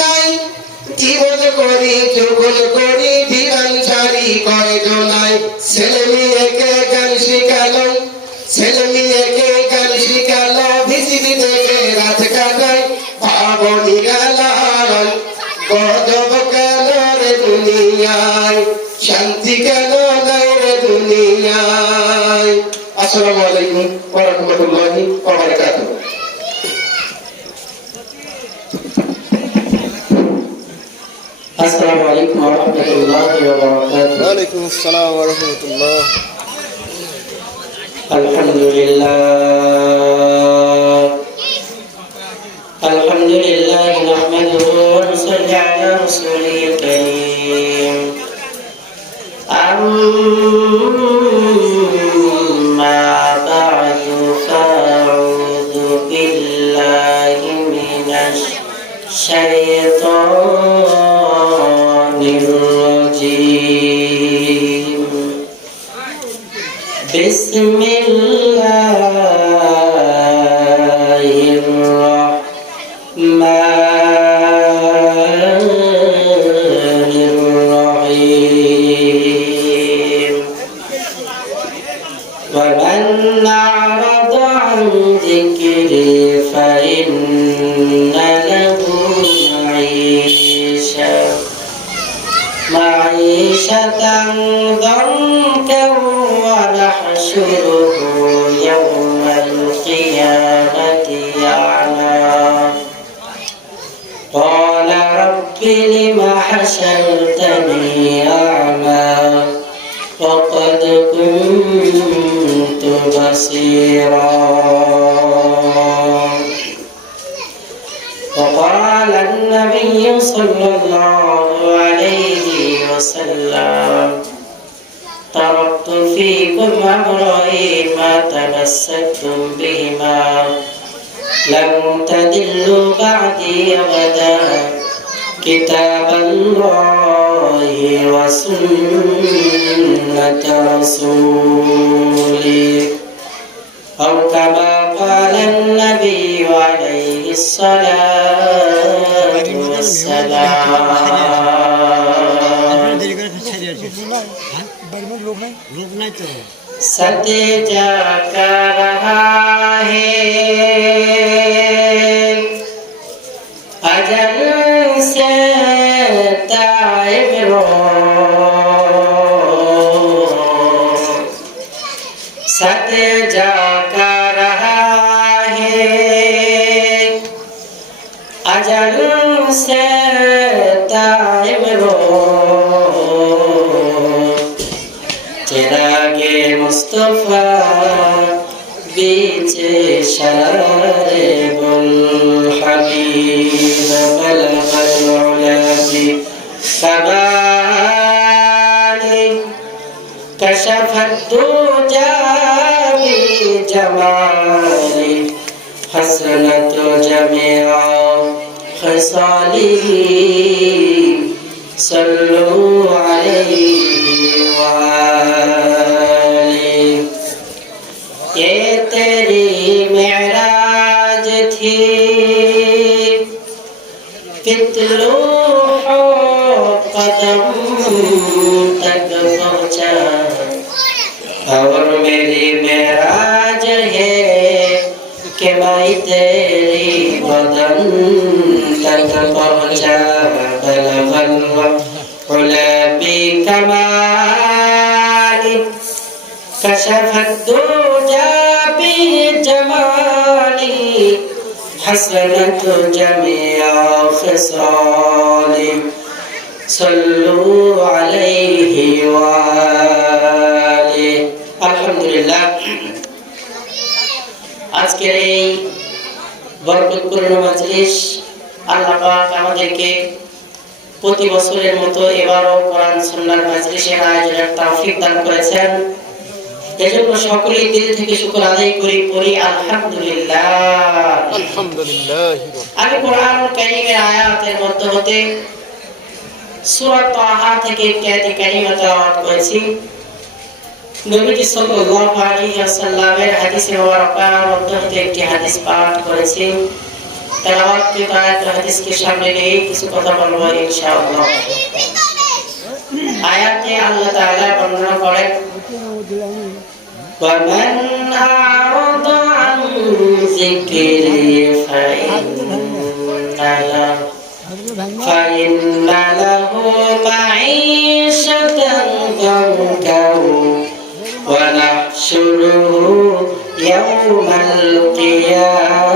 নাই। জীবন করি চুগল করি বিমান ছাড়ি কয়জনাই ছেলে মেয়েকে গান শিখালো, ছেলে মেয়েকে গান শিখালো ভিসিবি থেকে রাত কাটাই পাবনি গালায় গজব কেন রে দুনিয়ায়। শান্তি Assalamualaikum warahmatullahi wabarakatuh. Assalamualaikum warahmatullahi wabarakatuh. Waalaikumsalam warahmatullahi. Alhamdulillah. Alhamdulillah nahmaduhu wa nusalli ala karim. معيشة ضنكا ونحشره يوم القيامة أعمى. قال رب لم حشرتني أعمى؟ وقد كنت بصيرا. وقال النبي صلى الله وسلم. تركت فيكم أمرين ما تمسكتم بهما. لن تدلوا بعدي أبدا. كتاب الله وسنة رسولي. أو كما قال النبي عليه الصلاة والسلام. सत्य जाकर रहा है। अजल से सत्य जाकर كشف الدجى بجمالي حسنت جميع خصاله صلوا بجمالي حسنت جميع خصالي صلوا عليه وآله الحمد لله আজকের এই বরকতপূর্ণ মজলিস আল্লাহ পাক আমাদেরকে প্রতি বছরের মতো এবারও কোরআন সুন্নাহর মজলিসের আয়োজনের তৌফিক দান করেছেন এজন্য সকলেই দিল থেকে শুকর আদায় করি পড়ি আলহামদুলিল্লাহ। আলহামদুলিল্লাহ আমি কোরআন কারিমের আয়াতের মধ্য হতে সূরা তাহা থেকে একটি কারিমা তেলাওয়াত করেছি। নবীজি সাল্লাল্লাহু আলাইহি ওয়াসাল্লামের হাদিসে মুবারাকার মধ্যে হতে একটি হাদিস পাঠ করেছি। তেলাওয়াত কি আয়াত হাদিসকে সামনে নিয়ে কিছু কথা বলব ইনশাআল্লাহ। আয়াতে আল্লাহ তাআলা বর্ণনা করেন ومن أعرض عن ذكري فإن له فإن له معيشة ضنكا ونحشره يوم القيامة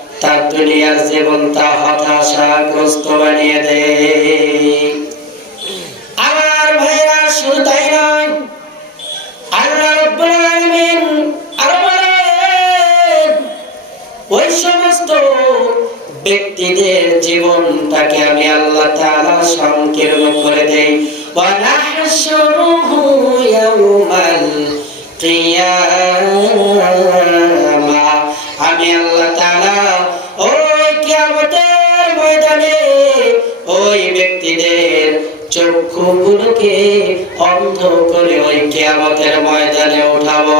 তার দুনিয়ার জীবনটা হতাশাগ্রস্ত বানিয়ে দেয় আমার ভাইরা শুধু তাই নয়, আল্লাহ রাব্বুল আলামিন আরও বলেন, ওই সমস্ত ব্যক্তিদের জীবনটাকে আমি আল্লাহ তাআলা সংকীর্ণ করে দেই। কিয়ামতের ময়দানে ওই ব্যক্তিদের চক্ষুগুলোকে অন্ধ করে ওই কিয়ামতের ময়দানে উঠাবো।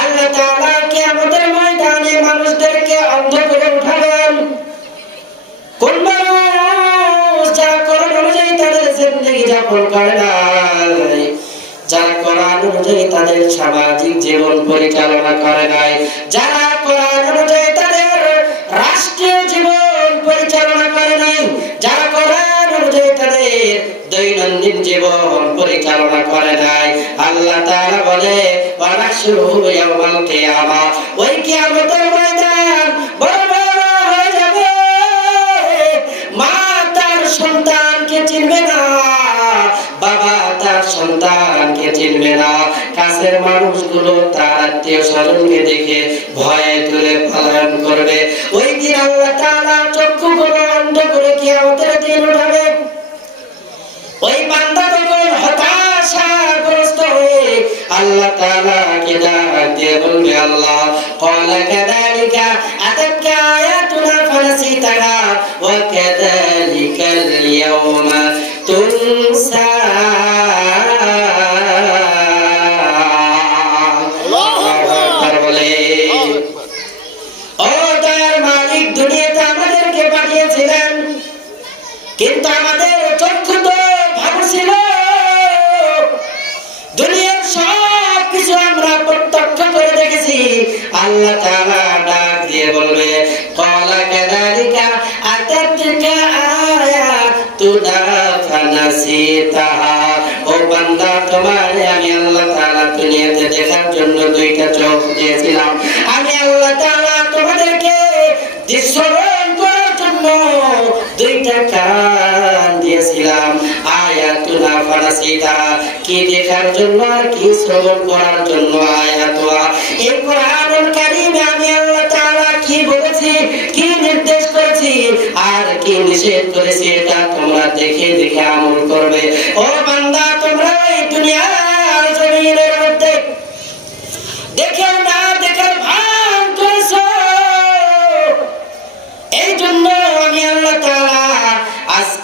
আল্লাহ তাআলা কিয়ামতের ময়দানে মানুষদেরকে অন্ধ করে উঠাবেন। কোন মানুষ যারা কোরআন অনুযায়ী তাদের জিন্দগি যাপন করে নাই। যারা কোরআন অনুযায়ী তাদের সামাজিক জীবন পরিচালনা করে নাই, যারা কোরআন অনুযায়ী তাদের রাষ্ট্রীয় জীবন পরিচালনা করে নাই, যারা কোরআন অনুযায়ী তাদের দৈনন্দিন জীবন পরিচালনা করে নাই, আল্লাহ তাআলা বলে ওয়ানাশরুহু ইয়াওমাল কিয়ামা ওই কিয়ামতের ময়দান বড় বড় হয়ে যাবে। মা তার সন্তানকে চিনবে না বাবা তার সন্তানকে চিনবে না কাছের মানুষগুলো তার আত্মীয় স্বজনকে দেখে ভয়ে তুলে পালন করবে ওই দিন আল্লাহ তাআলা চক্ষু করে অন্ধ করে কিয়ামতের দিন উঠাবে ওই বান্দা তখন হতাশাগ্রস্ত হয়ে আল্লাহ তাআলা কে ডাক দিয়ে বলবে আল্লাহ قال كذلك أتتك آياتنا فنسيتها وكذلك اليوم تنسى দিয়েছিলাম। আমি আল্লাহ তাআলা তোমাদেরকে স্মরণ করার জন্য দুইটা কান দিয়েছিলাম। কি নির্দেশ করেছি আর কি নিষেধ করেছি, এটা তোমরা দেখে দেখে আমল করবে। ও বান্দা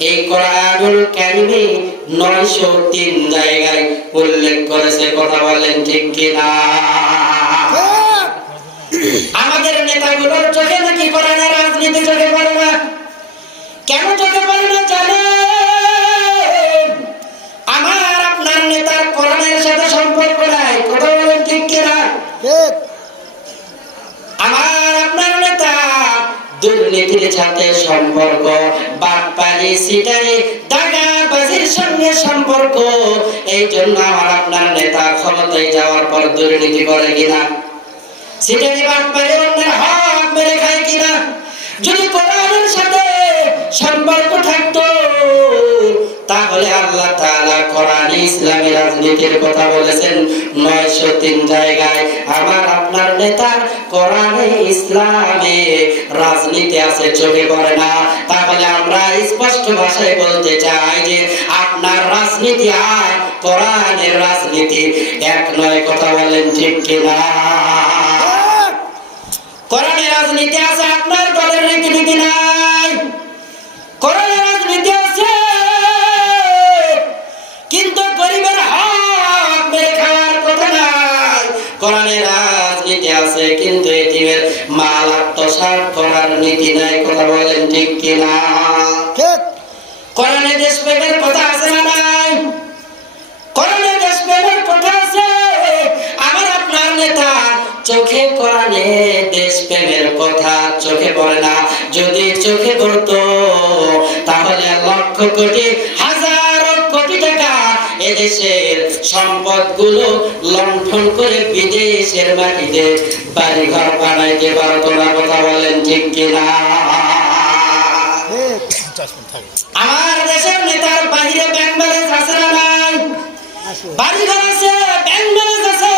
এই কোরআনুল কারিমে নয়শো তিন জায়গায় উল্লেখ করেছে কথা বলেন ঠিক কিনা আমাদের নেতাগুলোর চোখে নাকি কোরআনের রাজনীতি চোখে পড়ে না? কেন চোখে পড়ে না জানে আমার আপনার নেতার কোরআনের সাথে সম্পর্ক নাই কথা বলেন ঠিক কিনা আমার দুর্নীতির সাথে সম্পর্ক, বাটপারি, সিটারি, দাগাবাজির সঙ্গে সম্পর্ক। এই জন্য আমার আপনার নেতা ক্ষমতায় যাওয়ার পর দুর্নীতি করে কিনা? সিটারি, বাটপারি, অন্যের হক মেরে খায় কিনা? যদি কোরআনের সাথে সম্পর্ক থাকতো তাহলে আল্লাহ তাআলা কোরআনে ইসলামী রাজনীতির কথা বলেছেন। 903 জায়গায় আমার আপনার নেতা কোরআনে ইসলামে রাজনীতি আছে, চোখে পড়ে না। তাহলে আমরা স্পষ্ট ভাষায় বলতে চাই যে আপনার রাজনীতি আর কোরআনের রাজনীতি। এক নয় কথা বলেন ঠিক কিনা? কোরআনে রাজনীতি আছে, আপনার দলের রীতিনীতি নাই। কোরআনে কিন্তু এটিমের মাল আত্মসাৎ করার নীতি নাই কথা বলেন ঠিক কিনা? কোরআনে দেশপ্রেমের কথা আছে না নাই? কোরআনে দেশপ্রেমের কথা আছে। আমার আপনার নেতা চোখে কোরআনে দেশপ্রেমের কথা চোখে পড়ে না। যদি চোখে পড়তো তাহলে লক্ষ কোটি এদেশের সম্পদগুলো লণ্ঠন করে বিদেশের মাটিতে বাড়িঘর বানাইতে পারতো না কথা বলেন ঠিক কিনা? আমার দেশের নেতার বাইরে ব্যাংক ব্যালেন্স আছে না আছে ব্যাংক ব্যালেন্স আছে।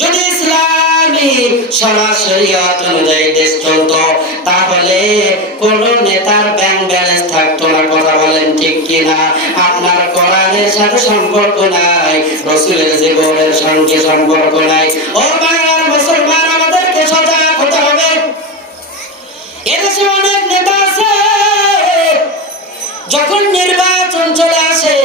যদি ইসলামী শরীয়ত অনুযায়ী দেশ চলতো, তাহলে কোন নেতার ব্যাংক ব্যালেন্স থাকতো না, কথা বলেন ঠিক কিনা? কোরআনের সাথে সম্পর্ক নাই। রসুলের জীবনের সঙ্গে সম্পর্ক নাই। ও বাংলার মুসলমান আমাদেরকে সজাগ হতে হবে। এদেশে অনেক নেতা যখন নির্বাচন চলে আসে,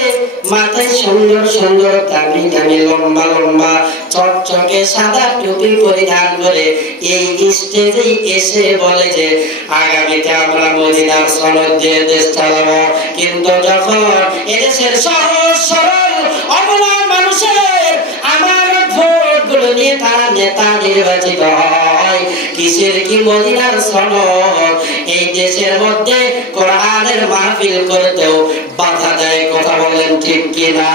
মাথায় সুন্দর সুন্দর দামি দামি লম্বা লম্বা, চকচকে সাদা টুপি পরিধান করে এই স্টেজে এসে বলে যে, আগামীতে আমরা মদিনার সনদ দিয়ে দেশ চালাবো। কিন্তু যখন এদেশের সহজ সরল অবলা মানুষের আমার ভোটগুলো নিয়ে তারা নেতা নির্বাচিত হয়, কিসের কি মদিনার সনদ? এই দেশের মধ্যে কোরআনের মাহফিল করতেও বাধা দেয় কথা বলেন ঠিক কিনা?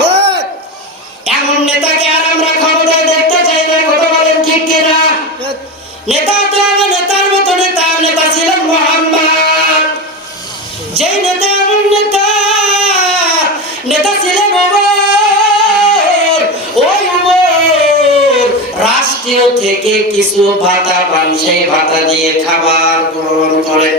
ঠিক এমন নেতাকে আর আমরা ক্ষমতায় দেখতে চাই না কথা বলেন ঠিক কিনা? নেতা তো আগে নেতার মতো নেতা নেতা ছিলেন মোহাম্মদ। যেই নেতা এমন নেতা নেতা ছিলেন ওমর। ওই ওমর রাষ্ট্রীয় থেকে কিছু ভাতা পান সেই ভাতা দিয়ে খাবার গ্রহণ করেন।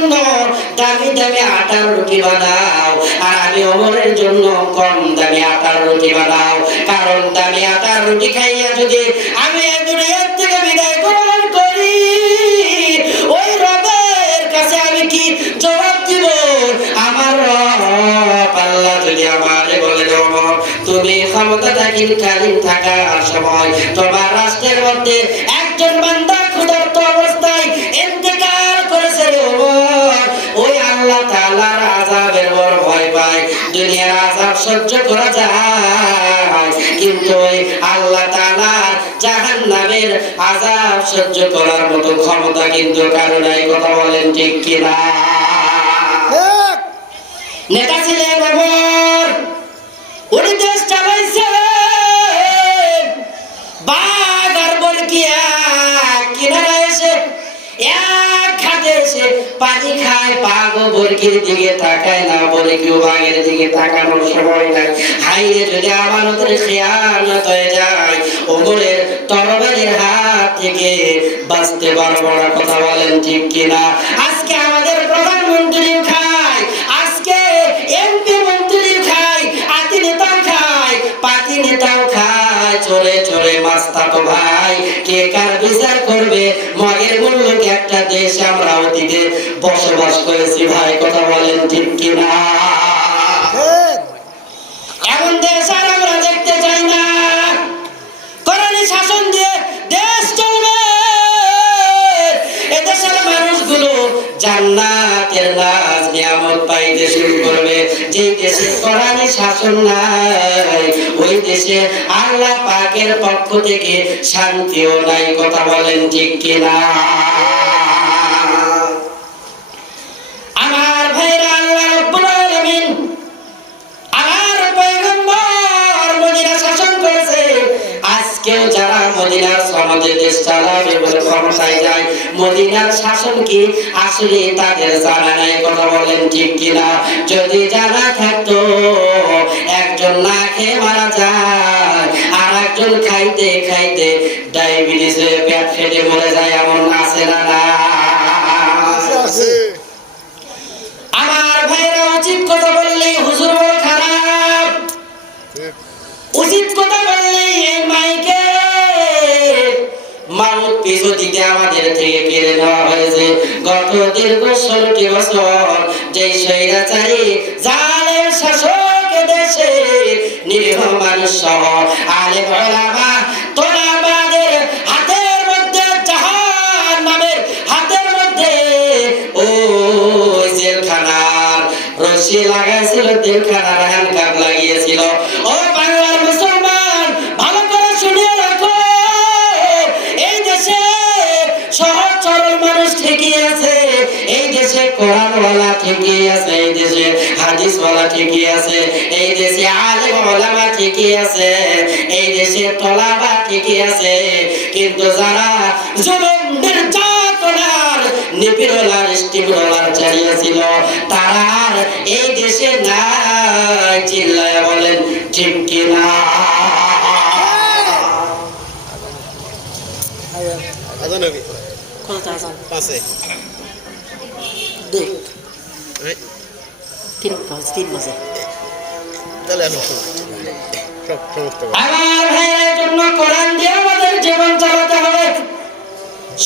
জন্য দামি দামি আটার রুটি বানাও। আর আমি ওমরের জন্য কম দামি আটার রুটি বানাও। কারণ দামি আটার রুটি খাইয়া যদি আমি দুনিয়ার থেকে বিদায় গ্রহণ করি, ওই রবের কাছে আমি কি জবাব দিব? আমার যদি আমারে বলে তুমি ক্ষমতা থাকালীন থাকার সময় তোমার রাষ্ট্রের মধ্যে দুনিয়ার আযাব সহ্য করা যায়। কিন্তু আল্লাহ তাআলার জাহান্নামের আযাব সহ্য করার মতো ক্ষমতা কিন্তু কারও নাই কথা বলেন ঠিক কিনা? নেতা ছিলেন ওমর উনি দেশ চালাইছেন বাঘ আর বরকিয়া কিনারা এসে এক হাতে পানি খায় দিকে তাকায় না বরকিও বাঘের দিকে তাকানোর সময় নাই। হাইরে যদি খেয়ানত হয়ে যায় তরবারির হাত থেকে বাঁচতে পারব না, কথা বলেন ঠিক কিনা? আজকে আমাদের ভাই কথা বলেন ঠিক কিনা? এমন দেশ আর আমরা দেখতে চাই না। কোরআনী শাসন দিয়ে দেশ চলবে। এদেশের মানুষগুলো জান্নাতের নাজ নিয়ামত পাইতে শুরু করবে। যে দেশে কোরআনী শাসন নাই ওই দেশে আল্লাহ পাকের পক্ষ থেকে শান্তিও নাই কথা বলেন ঠিক কিনা? চালাবে বলে ক্ষমতায় যায়। মদিনার শাসন কি? আসলে তাদের জানা নাই, কথা বলেন ঠিক কিনা? যদি জানা থাকতো, একজন না খেয়ে মারা যায় আর একজন খাইতে খাইতে ডায়াবেটিস পেট ফেটে মরে যায়, এমন আমাদের থেকে কেড়ে নেওয়া হয়েছে। গত দীর্ঘ ষোলোটি বছর যে স্বৈরাচারী জালের শাসক দেশে নিরীহ মানুষ সহ আলেম ওলামা তোলাবাদের হাতের মধ্যে জাহান নামের হাতের মধ্যে ও জেলখানার রশি লাগাইছিল, জেলখানার হ্যান্ডকাপ ঠিকই আছে। এই দেশে কোরআনওয়ালা ঠিকই আছে, এই দেশে হাদিসওয়ালা ঠিকই আছে, এই দেশে আলেম ওলামা ঠিকই আছে, এই দেশে তলাবা ঠিকই আছে। কিন্তু যারা জুলুম, নির্যাতনার নিপীড়নার স্টিমরোলার চালিয়েছিল তারা এই দেশে নাই, চিল্লায় বলেন, ঠিক কিনা আজান তিন পাঁচ তিন মাসে তাহলে জীবন চালাতে হবে।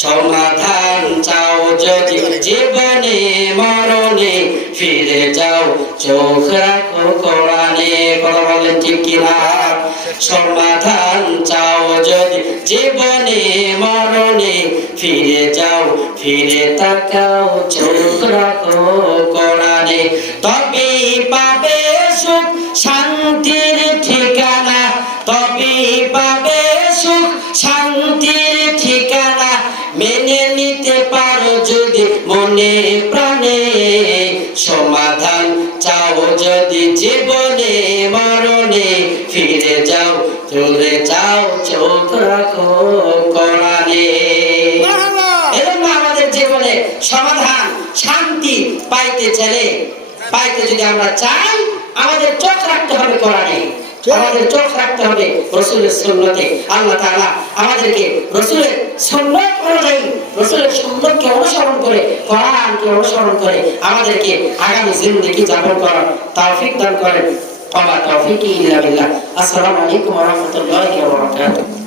সমাধান চাও যদি জীবনে মরণে ফিরে যাও। চোখ রাখো কোরআনে কথা বলেন ঠিক কিনা? সমাধান চাও যদি জীবনে মরণে ফিরে যাও, ফিরে তাকাও, চোখ রাখো কোরআনে তবে পাবে সুখ, শান্তির ঠিকানা। তবে পাবে সুখ, শান্তির ঠিকানা। মেনে নিতে পারো যদি মনে প্রাণে। সমাধান চাও যদি জীবনে, মরণে। ফিরে যাও চলে আমরা চাই আমাদের চোখ রাখতে হবে কোরআনে। আমাদের চোখ রাখতে হবে রসুলের সুন্নতে। আল্লাহ তাআলা আমাদেরকে রসুলের সুন্নত অনুযায়ী রসুলের সুন্নতকে অনুসরণ করে কোরআনকে অনুসরণ করে আমাদেরকে আগামী জিন্দেগি যাপন করার তৌফিক দান করেন। ওয়া তৌফিকি ইল্লা বিল্লাহ। আসসালামু আলাইকুম ওয়া রাহমাতুল্লাহি ওয়া বারাকাতুহু।